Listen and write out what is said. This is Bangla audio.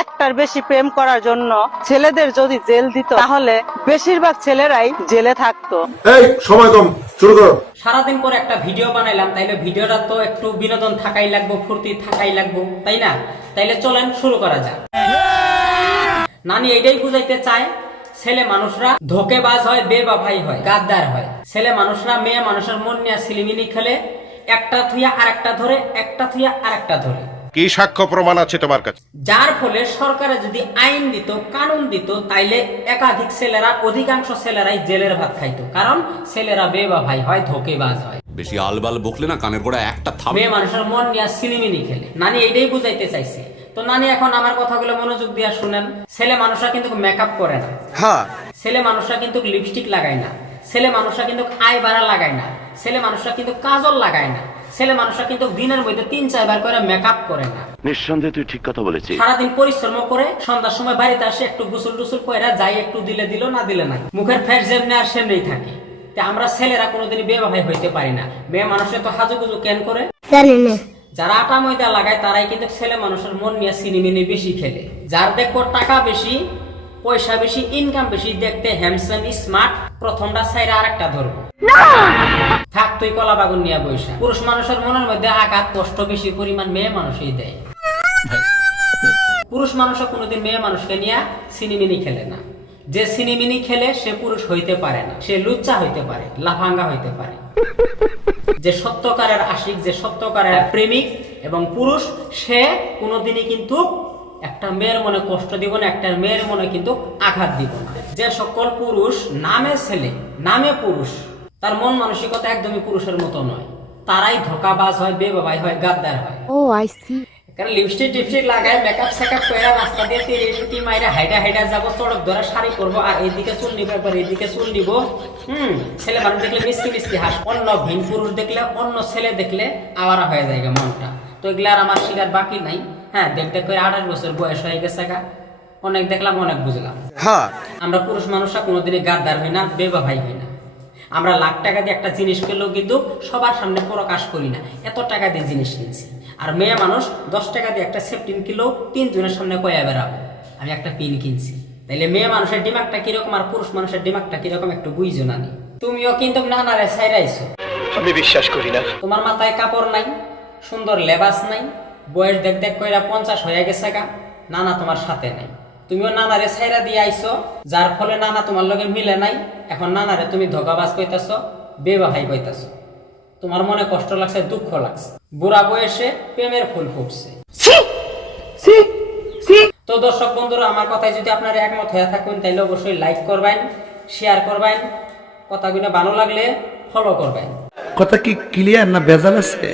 একটার বেশি প্রেম করার জন্য ছেলেদের যদি জেল দিত তাহলে বেশিরভাগ ছেলেরাই জেলে থাকতো। এই সময় কম, শুরু করো। সারাদিন পর একটা ভিডিও বানাইলাম, তাইলে ভিডিওটা তো একটু বিনোদন থাকাই লাগবো, ফুর্তি থাকাই লাগবো, তাই না? তাইলে চলেন শুরু করা যাক। নানি এটাই বুঝাইতে চায়, ছেলে মানুষরা ধোকেবাজ হয়, বেবাভাই হয়, গাদ্দার হয়। ছেলে মানুষরা মেয়ে মানুষের মন নিয়ে সিলিমিনি খেলে, একটা থুইয়া আরেকটা ধরে, একটা থুইয়া আরেকটা ধরে। কি সাক্ষ্য প্রমাণ আছে তোমার কাছে? যার ফলে সরকারে যদি আইন দিত, কানুন দিত, তাইলে একাধিক ছেলেরা, অধিকাংশ ছেলেরাই জেলের ভাত খাইতো। কারণ ছেলেরা বেবাভাই হয়, ধোকেবাজ হয়। বেশি আলবাল বকলে না কানের গোড়া একটা থাম। মেয়ে মানুষের মন নিয়ে সিলিমিনি খেলে। নানি এইটাই বুঝাইতে চাইছে। তো নানি এখন আমার কথাগুলো মনোযোগ দিয়ে শুনেন। ছেলে মানুষরা কিন্তু মেকআপ করে না, ছেলে মানুষরা কিন্তু লিপস্টিক লাগায় না, ছেলে মানুষরা কিন্তু আইবাড়া লাগায় না, ছেলে মানুষরা কিন্তু কাজল লাগায় না, ছেলে মানুষরা কিন্তু দিনের মধ্যে 3-4 বার করে মেকআপ করে না। নিঃসন্দেহে তুই ঠিক কথা বলেছিস। সারাদিন পরিশ্রম করে সন্ধ্যার সময় বাড়িতে আসে, একটু গোসল টুসল করে যাই, একটু দিলে দিল, না দিলে নাই। মুখের ফেস যেমনি আর সেমনি থাকে। আমরা ছেলেরা কোনোদিনই বেবাভাই হইতে পারি না। মেয়ে মানুষের তো হাজুগুজু কেন করে জানি না। যারা আটা ময়দা লাগায় তারাই কিন্তু ছেলে মানুষের মন নিয়ে সিনেমিনি বেশি খেলে। যার দেখবো টাকা বেশি, পয়সা বেশি, ইনকাম বেশি, দেখতে হ্যান্ডসাম স্মার্ট, প্রথমটা ছাইরা আরেকটা ধরবো। থাক তুই কলা বাগুন নিয়ে বৈশা। পুরুষ মানুষের মনের মধ্যে আঘাত কষ্ট বেশি পরিমাণ মেয়ে মানুষই দেয়। পুরুষ মানুষও কোনোদিন মেয়ে মানুষকে নিয়ে সিনেমিনি খেলে না। যে সিনেমিনি খেলে সে পুরুষ হইতে পারে না, সে লুচ্চা হইতে পারে, লাফাঙ্গা হইতে পারে। যে সত্যকারের আশিক, যে সত্যকারের প্রেমিক এবং পুরুষ, সে কোনোদিনই কিন্তু একটা মেয়ের মনে কষ্ট দিব না, একটা মেয়ের মনে কিন্তু আঘাত দিব না। যে সকল পুরুষ নামে ছেলে, নামে পুরুষ, তার মন মানসিকতা একদমই পুরুষের মতো নয়, তারাই ধোকাবাজ হয়, বেবাবাই হয়, গাদ্দার হয়। ও আই সি। কারণ লিপস্টিক টিপস্টিক লাগায়, মেকআপ সেকআপ করে রাস্তা দিয়ে 30 মাইরে হাইডা হাইডা যাবো, সড়ক ধরে শাড়ি পরবো, আর এইদিকে চুল নিবো, একবার এইদিকে চুল নিব। ছেলে মানুষ দেখলে মিষ্টি মিষ্টি হাস, অন্য ভিন পুরুষ দেখলে, অন্য ছেলে দেখলে আওয়ারা হয়ে যায় মনটা। তো এগুলো আর আমার শিকার বাকি নাই। হ্যাঁ, দেখতে করে 28 বছর বয়স হয়ে গেছে গা, অনেক দেখলাম, অনেক বুঝলাম। আমরা পুরুষ মানুষরা কোনোদিনই গাদ্দার হই না, বেবাভাই হই না। আমরা লাখ টাকা দিয়ে একটা জিনিস কিনলেও কিন্তু সবার সামনে প্রকাশ করি না এত টাকা দিয়ে জিনিস কিনছি। আর মেয়ে মানুষ 10 টাকা দিয়ে একটা সেফটিন কিলো 3 জনের সামনে কয়া বেড়াবো আমি একটা পিন কিনছি। তাইলে মেয়ে মানুষের দিমাগটা কিরকম আর পুরুষ মানুষের দিমাগটা কিরকম একটু বুঝো নানি। তুমিও কিন্তু নানারে ছাইরাইছো, আমি বিশ্বাস করি না। তোমার মাথায় কাপড় নাই, সুন্দর লেবাস নাই, বয়স দেখ দেখ কইরা 50 হয়ে গেছে গা, নানা তোমার সাথে নাই। তুমিও নানারে ছাইরা দিয়ে আইছো, যার ফলে নানা তোমার লগে মিলে নাই। এখন নানারে তুমি ধোকাবাজ কইতাছো, বেবাভাই কইতাছো। তোমার মনে কষ্ট লাগছে, দুঃখ লাগছে। বুড়া বয়সে প্রেমের ফুল ফুটছে। তো দর্শক বন্ধুরা, আমার কথায় যদি আপনারা একমত হয়ে থাকেন তাহলে অবশ্যই লাইক করবেন, শেয়ার করবেন, কথাগুলো ভালো লাগলে ফলো করবেন। কথা কি ক্লিয়ার না ভেজাল আছে?